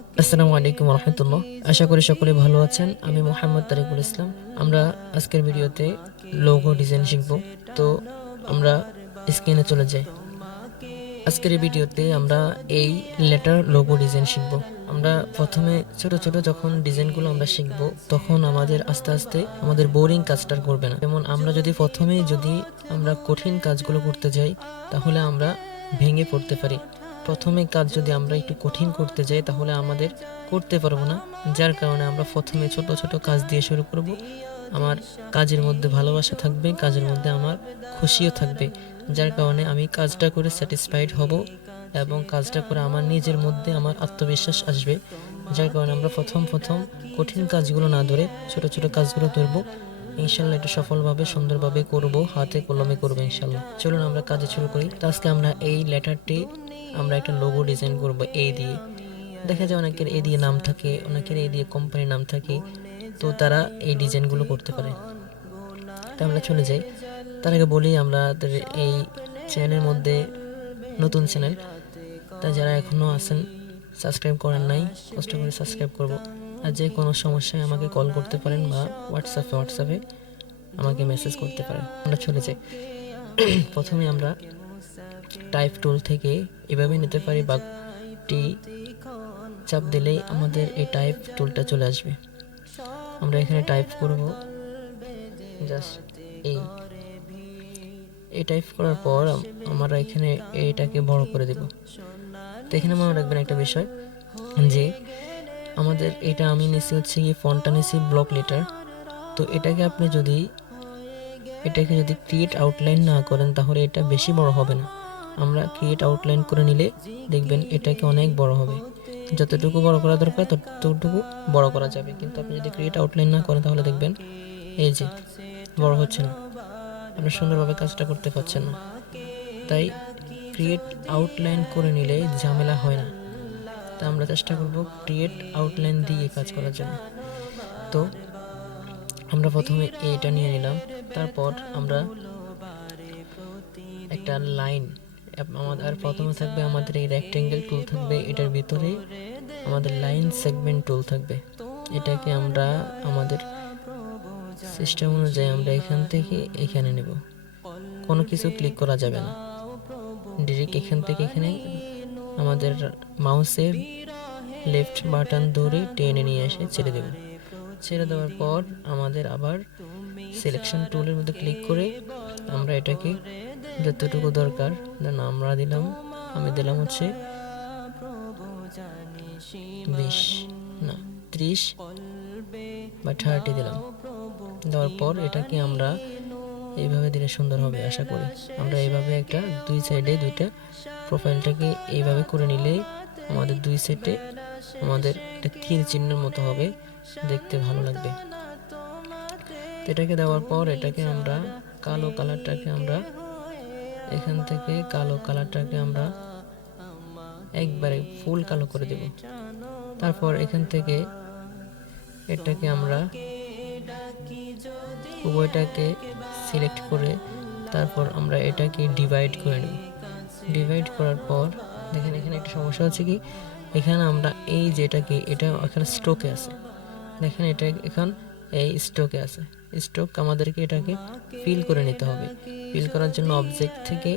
আসসালামু আলাইকুম রহমতুল্লাহ। আশা করি সকলে ভালো আছেন। আমি মোহাম্মদ তারিকুল ইসলাম। আমরা আজকের ভিডিওতে লোগো ডিজাইন শিখব। তো আমরা স্ক্রিনে চলে যাই। আজকের এই ভিডিওতে আমরা এই লেটার লোগো ডিজাইন শিখব। আমরা প্রথমে ছোট ছোট যখন ডিজাইনগুলো আমরা শিখব, তখন আমাদের আস্তে আস্তে আমাদের বোরিং কাজটা করবে না। যেমন আমরা যদি আমরা কঠিন কাজগুলো করতে যাই, তাহলে আমরা ভেঙে পড়তে পারি। প্রথমে কাজ যদি আমরা একটু কঠিন করতে যাই, তাহলে আমাদের করতে পারবো না। যার কারণে আমরা প্রথমে ছোট ছোট কাজ দিয়ে শুরু করব। আমার কাজের মধ্যে ভালোবাসা থাকবে, কাজের মধ্যে আমার খুশিও থাকবে। যার কারণে আমি কাজটা করে স্যাটিসফাইড হব এবং কাজটা করে আমার নিজের মধ্যে আমার আত্মবিশ্বাস আসবে। যার কারণে আমরা প্রথম কঠিন কাজগুলো না ধরে ছোট ছোট কাজগুলো ধরব। ইনশাল্লাহ এটা সফলভাবে সুন্দরভাবে করব, হাতে কলমে করব ইনশাল্লাহ। চলুন আমরা কাজে শুরু করি। তো আজকে আমরা এই লেটারটি আমরা একটা লোগো ডিজাইন করব এই দিয়ে। দেখা যায় অনেকের এই দিয়ে নাম থাকে, অনেকের এই দিয়ে কোম্পানির নাম থাকে, তো তারা এই ডিজাইনগুলো করতে পারে। তো আমরা চলে যাই। তার আগে বলি, আমাদের এই চ্যানেলের মধ্যে নতুন চ্যানেল, তাই যারা এখনও আছেন সাবস্ক্রাইব করেন নাই, কষ্ট করে সাবস্ক্রাইব করব। আর যে কোনো সমস্যায় আমাকে কল করতে পারেন বা হোয়াটসঅ্যাপে আমাকে মেসেজ করতে পারেন। আমরা চলে যাই। প্রথমে আমরা টাইপ টুল থেকে এভাবে নিতে পারি, বাগটি চাপ দিলেই আমাদের এই টাইপ টুলটা চলে আসবে। আমরা এখানে টাইপ করব জাস্ট এই টাইপ করার পর আমরা এখানে এইটাকে বড় করে দেব। তো এখানে মনে রাখবেন একটা বিষয়, যে আমাদের এটা আমি নিচ্ছি হচ্ছে কি ফন্টটা নিচ্ছি ব্লক লেটার। তো এটাকে যদি ক্রিয়েট আউটলাইন না করেন, তাহলে এটা বেশি বড় হবে না। আমরা ক্রিয়েট আউটলাইন করে নিলে দেখবেন এটাকে অনেক বড় হবে। যতটুকু বড় করা দরকার ততটুকু বড় করা যাবে। কিন্তু আপনি যদি ক্রিয়েট আউটলাইন না করেন, তাহলে দেখবেন এই যে বড় হচ্ছে না, আপনি সুন্দরভাবে কাজটা করতে পারছেন না। তাই ক্রিয়েট আউটলাইন করে নিলে ঝামেলা হয় না। তা আমরা চেষ্টা করব ক্রিয়েট আউটলাইন দিয়ে কাজ করার জন্য। তো আমরা প্রথমে এইটা নিয়ে নিলাম। তারপর আমরা একটা লাইন, আমাদের প্রথমে থাকবে আমাদের এই রেক্টেঙ্গেল টুল থাকবে, এটার ভিতরে আমাদের লাইন সেগমেন্ট টুল থাকবে। এটাকে আমরা আমাদের সিস্টেম অনুযায়ী আমরা এখান থেকে এখানে নেব। কোনো কিছু ক্লিক করা যাবে না, ডিরেক্ট এখান থেকে এখানে আমাদের মাউসের লেফট বাটন ধরে টেনে নিয়ে এসে ছেড়ে দেব। ছেড়ে দেওয়ার পর আমাদের আবার সিলেকশন টুলের মধ্যে ক্লিক করে আমরা এটাকে যতটুকু দরকার আমি দিলাম হচ্ছে 20 না 30 বা 30 দিলাম। দেওয়ার পর এটাকে আমরা এইভাবে দিলে সুন্দর হবে আশা করি। আমরা এইভাবে একটা দুই সাইডে দুইটা প্রোফাইলটাকে এইভাবে করে নিলে আমাদের দুই সাইডে আমাদের একটা তীর চিহ্নের মতো হবে, দেখতে ভালো লাগবে। এটাকে দেওয়ার পর এটাকে আমরা কালো কালারটাকে আমরা এখান থেকে একবারে ফুল কালো করে দেব। তারপর এখান থেকে এটাকে আমরা উভয়টাকে সিলেক্ট করে তারপর আমরা এটাকে ডিভাইড করে নেব। ডিভাইড করার পর দেখেন এখানে একটা সমস্যা হচ্ছে কি, এখানে আমরা এই যেটাকে এটা এখানে স্ট্রোকে আছে, দেখেন এটা এখন এই স্ট্রোকে আছে। স্ট্রোক আমাদেরকে এটাকে ফিল করে নিতে হবে। ফিল করার জন্য অবজেক্ট থেকে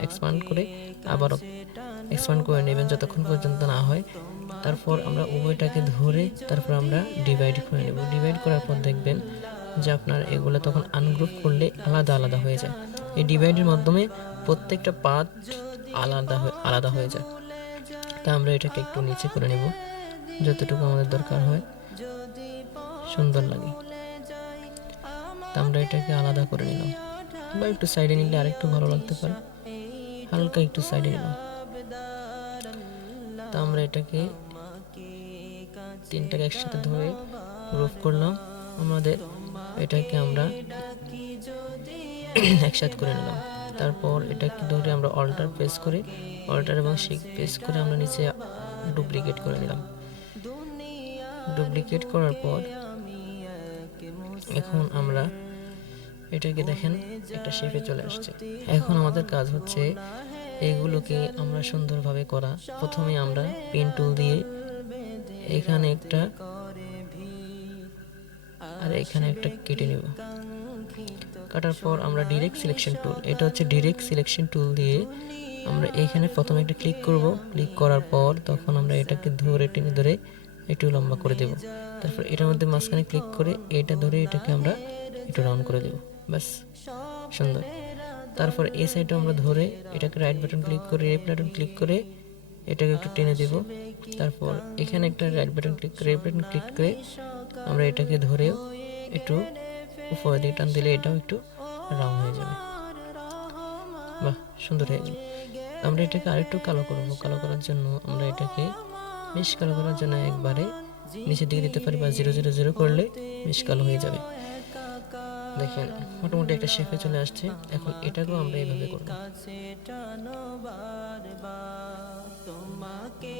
এক্সপান্ড করে আবারও এক্সপান্ড করে নেবেন যতক্ষণ পর্যন্ত না হয়। তারপর আমরা উভয়টাকে ধরে তারপর আমরা ডিভাইড করে নেব। ডিভাইড করার পর দেখবেন যে আপনার এগুলো তখন আনগ্রুপ করলে আলাদা আলাদা হয়ে যায়। এই ডিভাইডের মাধ্যমে প্রত্যেকটা পার্ট আলাদা হয়ে যায়। তা আমরা এটাকে একটু নিচে করে নেব যতটুকু আমাদের দরকার হয়, সুন্দর লাগে। তা আমরা এটাকে আলাদা করে নিলাম, বা একটু সাইডে নিলে আরেকটু ভালো লাগতে পারে, হালকা একটু সাইডে নিলাম। তা আমরা এটাকে তিনটাকে একসাথে ধরে গ্রুপ করলাম। আমাদের এটাকে আমরা একসাথে করে নিলাম। তারপর এটাকে ধরে আমরা অল্টার এবং শিফট প্রেস করে আমরা নিচে ডুপ্লিকেট করে নিলাম। ডুপ্লিকেট করার পর এখন আমরা এটাকে দেখেন একটা শেপে চলে আসছে। এখন আমাদের কাজ হচ্ছে এগুলোকে আমরা সুন্দরভাবে করা। প্রথমে আমরা পেন টুল দিয়ে এখানে একটা আর এখানে একটা কেটে নেব। কাটার পর আমরা ডিরেক্ট সিলেকশন টুল, এটা হচ্ছে ডিরেক্ট সিলেকশন টুল দিয়ে আমরা এখানে প্রথমে একটা ক্লিক করব। ক্লিক করার পর তখন আমরা এটাকে ধরে টেনে ধরে একটু লম্বা করে দেব। তারপর এটার মধ্যে মাঝখানে ক্লিক করে এটা ধরে এটাকে আমরা একটু রাউন্ড করে দেব। ব্যাস, সুন্দর। তারপর এই সাইডে আমরা ধরে এটাকে রাইট বাটন ক্লিক করে লেফট বাটন ক্লিক করে এটাকে একটু টেনে দেব। তারপর এখানে একটা রাইট বাটন ক্লিক করে লেফট বাটন ক্লিক করে আমরা এটাকে ধরে একটু উপরের দিকে টান দিলে এটাও একটু রাউন্ড হয়ে যাবে। বাহ, সুন্দর হয়ে যাবে। আমরা এটাকে আরেকটু কালো করব। কালো করার জন্য আমরা এটাকে বেশ কালো করার জন্য একবারে নিচের দিকে দিতে পারি বা 000 করলে বেশ কালো হয়ে যাবে। দেখেন মোটামুটি একটা শেপে চলে আসছে। এখন এটাকেও আমরা এইভাবে করব। তোমাকে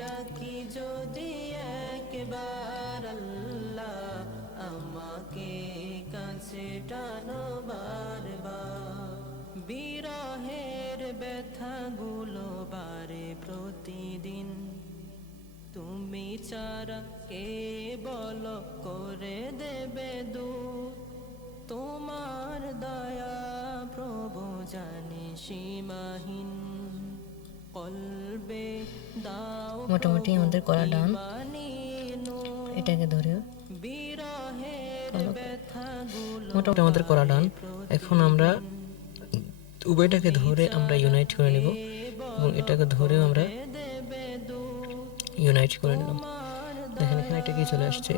ডাকি যদি একবার আল্লাহ, আমাকে কাছে টানো বারবার। বিরহের ব্যথাগুলো বারে প্রতিদিন, তুমি ছাড়া কে বলো করে দেবে দূর। তোমার দয়া প্রভু জানি সীমাহীন, কলবে দাও। মোটামুটি আমাদের করা ডান। এটাকে ধরেও মোটামুটি আমাদের করা ডান। এখন আমরা উভয়টাকে ধরে আমরা ইউনাইট করে নেব এবং এটাকে ধরেও আমরা ইউনাইট করে নিলাম। দেখেন এখানে এটা কি চলে আসছে,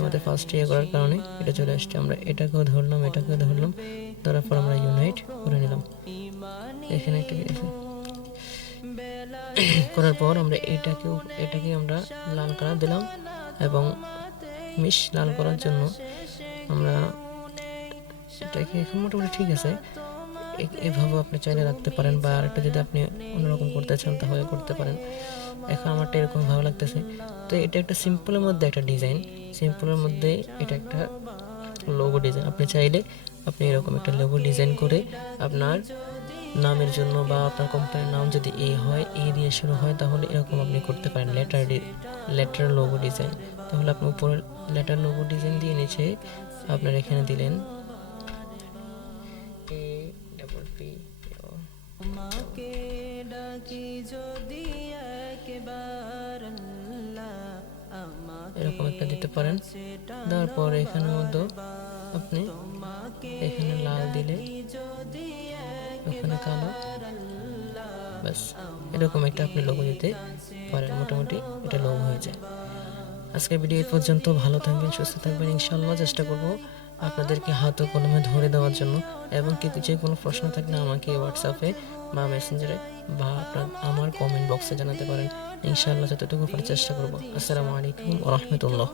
আমাদের ফার্স্ট ইয়ে করার কারণে এটা চলে আসছে। আমরা এটাকেও ধরলাম, এটাকেও ধরলাম, ধরার পর আমরা ইউনাইট করে নিলাম। এখানে একটা করার পর আমরা এটাকে আমরা লাল কালার দিলাম এবং মিশ লাল করার জন্য আমরা এটাকে এখন মোটামুটি ঠিক আছে। এভাবে আপনি চাইলে রাখতে পারেন বা আরেকটা যদি আপনি অন্যরকম করতে চান তাহলে করতে পারেন। এখন আমারটা এরকম ভালো লাগতেছে। তো এটা একটা সিম্পলের মধ্যে একটা ডিজাইন, সিম্পলের মধ্যে এটা একটা লোগো ডিজাইন। আপনি চাইলে আপনি এরকম একটা লোগো ডিজাইন করে আপনার নামের জন্য বা আপনার কোম্পানির নাম যদি এ হয়, এ দিয়ে শুরু হয়, তাহলে এরকম আপনি করতে পারেন লেটার লোগো ডিজাইন। তাহলে আপনি উপরে লেটার লোগো ডিজাইন দিয়ে নিচে আপনার এখানে দিলেন এরকম একটা দিতে পারেন। দেওয়ার পর এখানের মধ্যে আপনি এখানে লাল দিলে ওখানে কালো, ব্যাস এরকম একটা আপনি লোগো দিতে পারেন। মোটামুটি এটা লোগো হয়ে যায়। আজকের ভিডিও এই পর্যন্ত। ভালো থাকবেন, সুস্থ থাকবেন। ইনশাআল্লাহ চেষ্টা করব আপনাদেরকে হাতে কলমে ধরে দেওয়ার জন্য। এবং যে কোনো প্রশ্ন থাকলে আমাকে হোয়াটসঅ্যাপে বা মেসেঞ্জারে বা আমার কমেন্ট বক্সে জানাতে পারেন। ইনশাআল্লাহ যতটুকু পারার চেষ্টা করব। আসসালামু আলাইকুম ওয়া রাহমাতুল্লাহ।